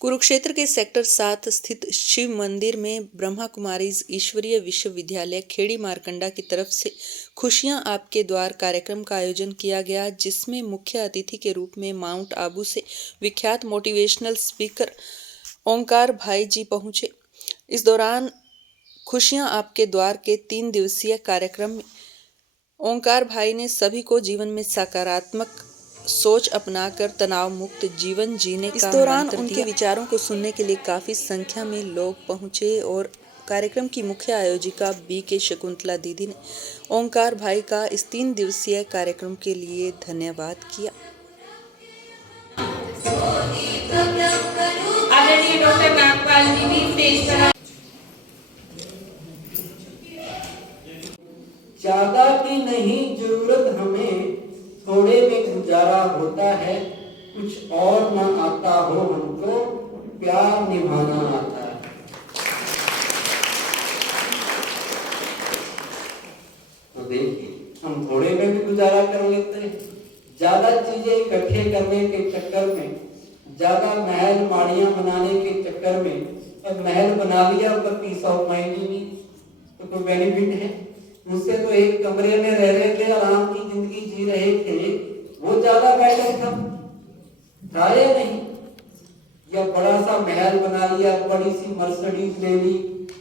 कुरुक्षेत्र के सेक्टर 7 स्थित शिव मंदिर में ब्रह्मा कुमारीज ईश्वरीय विश्वविद्यालय खेड़ी मारकंडा की तरफ से खुशियां आपके द्वार कार्यक्रम का आयोजन किया गया, जिसमें मुख्य अतिथि के रूप में माउंट आबू से विख्यात मोटिवेशनल स्पीकर ओंकार भाई जी पहुंचे। इस दौरान खुशियां आपके द्वार के 3 दिवसीय कार्यक्रम में ओंकार भाई ने सभी को जीवन में सकारात्मक सोच अपनाकर तनाव मुक्त जीवन जीने का इस दौरान उनके विचारों को सुनने के लिए काफी संख्या में लोग पहुंचे और कार्यक्रम की मुख्य आयोजिका बी.के. शकुंतला दीदी ने ओंकार भाई का इस 3 दिवसीय कार्यक्रम के लिए धन्यवाद किया। ज्यादा की नहीं जरूरत हमें, थोड़े में गुजारा होता है। कुछ और न आता हो हमको, प्यार निभाना आता है। तो देखिए, हम थोड़े में भी गुजारा कर लेते हैं। ज्यादा चीजें इकट्ठे करने के चक्कर में, ज्यादा महल माड़ियां बनाने के चक्कर में, अब महल बना लिया पर पीस ऑफ माइंड ही नहीं, तो कोई बेनिफिट है? उससे तो एक कमरे में रह रहे थे, आराम की जिंदगी जी रहे थे, वो ज्यादा बेटर था या नहीं? या बड़ा सा महल बना लिया, बड़ी सी मर्सिडीज ले ली,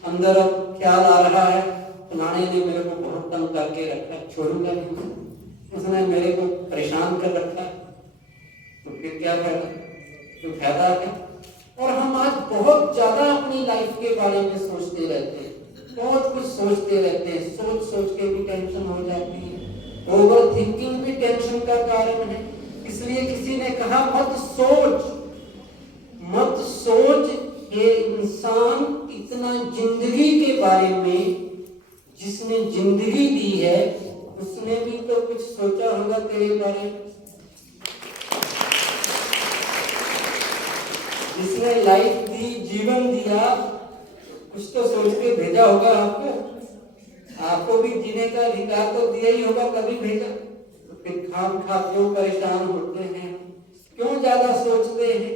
अंदर अब ख्याल आ रहा है फलाने ने मेरे को बहुत तंग करके रखा, छोड़ूंगा नहीं, उसने मेरे को परेशान कर रखा, तो फिर क्या फायदा? तो फायदा है। और हम आज बहुत ज्यादा अपनी लाइफ के बारे में सोचते रहते हैं, बहुत कुछ सोचते रहते हैं, सोच सोच के भी टेंशन हो जाती है। ओवर थिंकिंग भी टेंशन का कारण है। इसलिए किसी ने कहा मत सोच ये इंसान इतना जिंदगी के बारे में, जिसने जिंदगी दी है उसने भी तो कुछ सोचा होगा तेरे बारे में। जिसने लाइफ दी, जीवन दिया, कुछ तो सोच के भेजा होगा आपको भी जीने का अधिकार तो दिया ही होगा, कभी भेजा। तो फिर खाम खा क्यों परेशान होते हैं, क्यों ज्यादा सोचते हैं,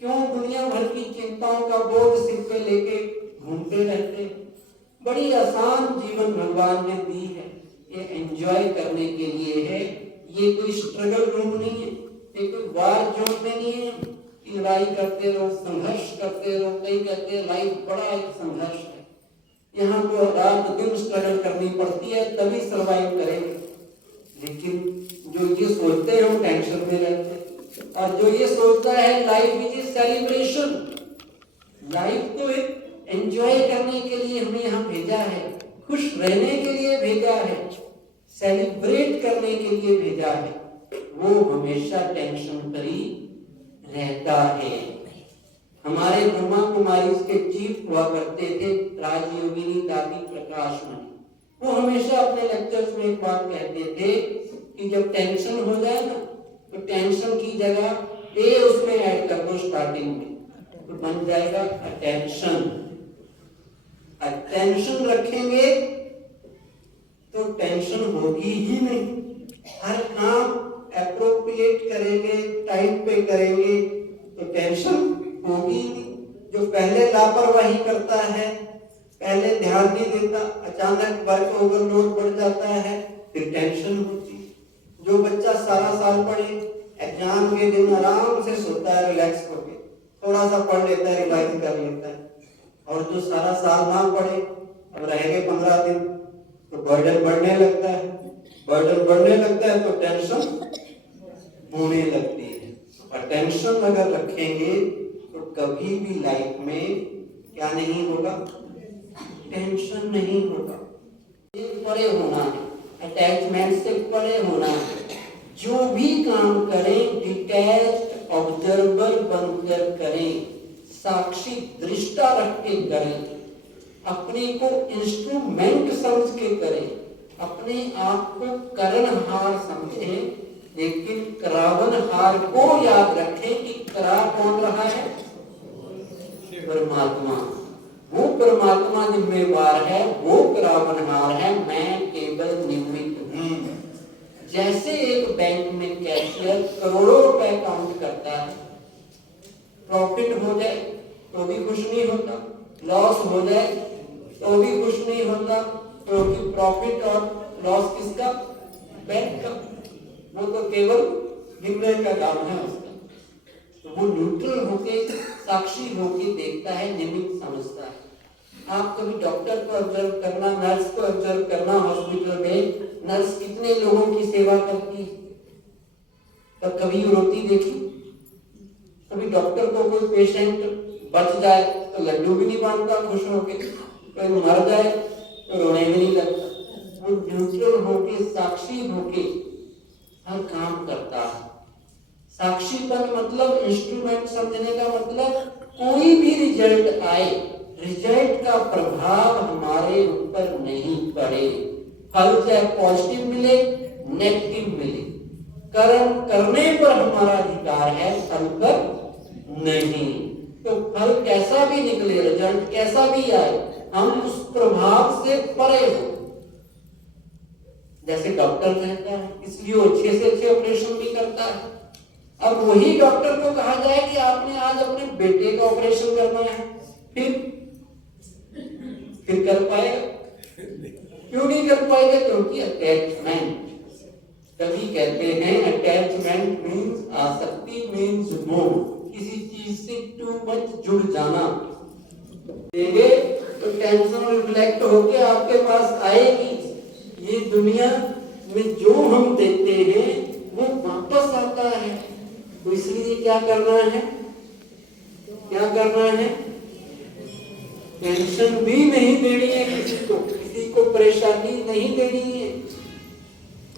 क्यों दुनिया भर की चिंताओं का बोझ सिर पे लेके घूमते रहते हैं? बड़ी आसान जीवन भगवान ने दी है, ये एंजॉय करने के लिए है। ये कोई स्ट्रगल रूम नहीं है, ये कोई वार जोन में नहीं है। लड़ाई करते रहो, संघर्ष करते रहो। कई कहते हैं लाइफ बड़ा एक संघर्ष है, यहाँ को रात दिन स्ट्रगल करनी पड़ती है तभी सरवाइव करेंगे। लेकिन जो ये सोचते हैं वो टेंशन में रहते हैं, और जो ये सोचता है life is a celebration, life को एक एंजॉय करने के लिए हमें यहाँ भेजा है, खुश रहने के लिए भेजा है, सेलिब्रेट करने के लिए भेजा है, वो हमेशा टेंशन फ्री रहता है। हमारे ब्रह्मा कुमारी के चीफ हुआ करते थे राजयोगिनी दादी प्रकाश मणि, वो हमेशा अपने लेक्चर्स में एक बात कहते थे कि जब टेंशन हो जाए ना, तो टेंशन की जगह ए उसमें ऐड कर दो स्टार्टिंग में, तो बन जाएगा अटेंशन। अटेंशन रखेंगे तो टेंशन होगी ही नहीं। हर काम एप्रोप्रिएट करेंगे, टाइम पे करेंगे, तो टेंशन होगी नहीं। जो पहले लापरवाही करता है, पहले ध्यान नहीं देता, अचानक वर्क ओवरलोड बढ़ जाता है, फिर टेंशन होती। जो बच्चा सारा साल पढ़े, एग्जाम के दिन आराम से सोता है, रिलैक्स होके थोड़ा सा पढ़ लेता है, रिवाइज कर लेता है। और जो सारा साल ना पढ़े, अब रह गए 15 दिन, तो बर्डन बढ़ने लगता है, बर्डन बढ़ने लगता है तो टेंशन होने लगती है। और टेंशन अगर रखेंगे तो कभी भी लाइफ में क्या नहीं होगा, टेंशन नहीं होगा। परे होना है, अटैचमेंट से परे होना है। जो भी काम करें डिटैच्ड ऑब्जर्वर बनकर करें, साक्षी दृष्टा रख के करें, अपने को इंस्ट्रूमेंट समझ के करें, अपने आप को करणहार समझें, लेकिन करावनहार को याद रखें कि करा कौन रहा है, परमात्मा। वो परमात्मा जिम्मेवार है, वो करावनहार है, मैं केवल निमित्त हूं। जैसे एक बैंक में कैशियर करोड़ों रुपए काउंट करता है, प्रॉफिट हो जाए तो भी खुश नहीं होता, लॉस हो जाए तो भी खुश नहीं होता, क्योंकि प्रॉफिट और लॉस किसका? बैंक का। वो तो केवल गिनने का काम है उसका। तो वो न्यूट्रल होके, साक्षी होके देखता है, निमित्त समझता है। आप कभी डॉक्टर को ऑब्जर्व करना, नर्स को ऑब्जर्व करना, हॉस्पिटल में नर्स कितने लोगों की सेवा करती है, तब कभी रोती देखी? कभी डॉक्टर को कोई पेशेंट बच जाए तो लड्डू भी नहीं बांधता खुश होके, कोई मर जाए तो रोने भी नहीं लगता। वो न्यूट्रल होके, साक्षी होके हर काम करता है। साक्षीपन मतलब, इंस्ट्रूमेंट समझने का मतलब, कोई भी रिजल्ट आए, रिजल्ट का प्रभाव हमारे ऊपर नहीं पड़े। फल चाहे पॉजिटिव मिले, नेगेटिव मिले, कर्म करने पर हमारा अधिकार है, फल पर नहीं। तो फल कैसा भी निकले, रिजल्ट कैसा भी आए, हम उस प्रभाव से परे हो। जैसे डॉक्टर कहता है, इसलिए वो अच्छे से अच्छे ऑपरेशन भी करता है। अब वही डॉक्टर को कहा जाए कि आपने आज अपने बेटे का ऑपरेशन करना है, फिर कर पाएगा? क्यों नहीं कर पाएगा? क्योंकि अटैचमेंट। कभी कहते हैं अटैचमेंट मीन्स, आसक्ति मीन्स मोह, किसी चीज से टू मच जुड़ जाना। देंगे तो टेंशन रिफ्लेक्ट होके आपके पास आएगी। ये दुनिया में जो हम देते हैं वो वापस आता है। तो इसलिए क्या करना है? क्या करना है? टेंशन भी नहीं देनी है किसी को परेशानी नहीं देनी है।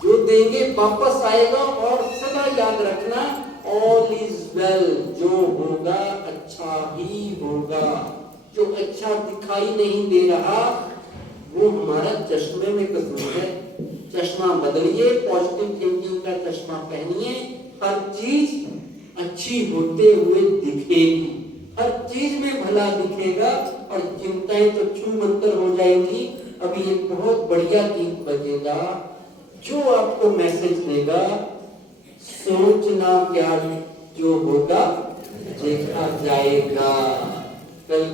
जो देंगे वापस आएगा। और सदा याद रखना, ऑल इज वेल, जो होगा अच्छा ही होगा। जो अच्छा दिखाई नहीं दे रहा वो हमारा चश्मे में कसूर है। चश्मा बदलिए, पॉजिटिव थिंकिंग का चश्मा पहनिए, हर चीज अच्छी होते हुए दिखेगी, हर चीज में भला दिखेगा और चिंताएं तो छू मंतर हो जाएंगी। अभी एक बहुत बढ़िया गीत बजेगा जो आपको मैसेज देगा, सोचना क्या, जो होगा देखा जाएगा। कल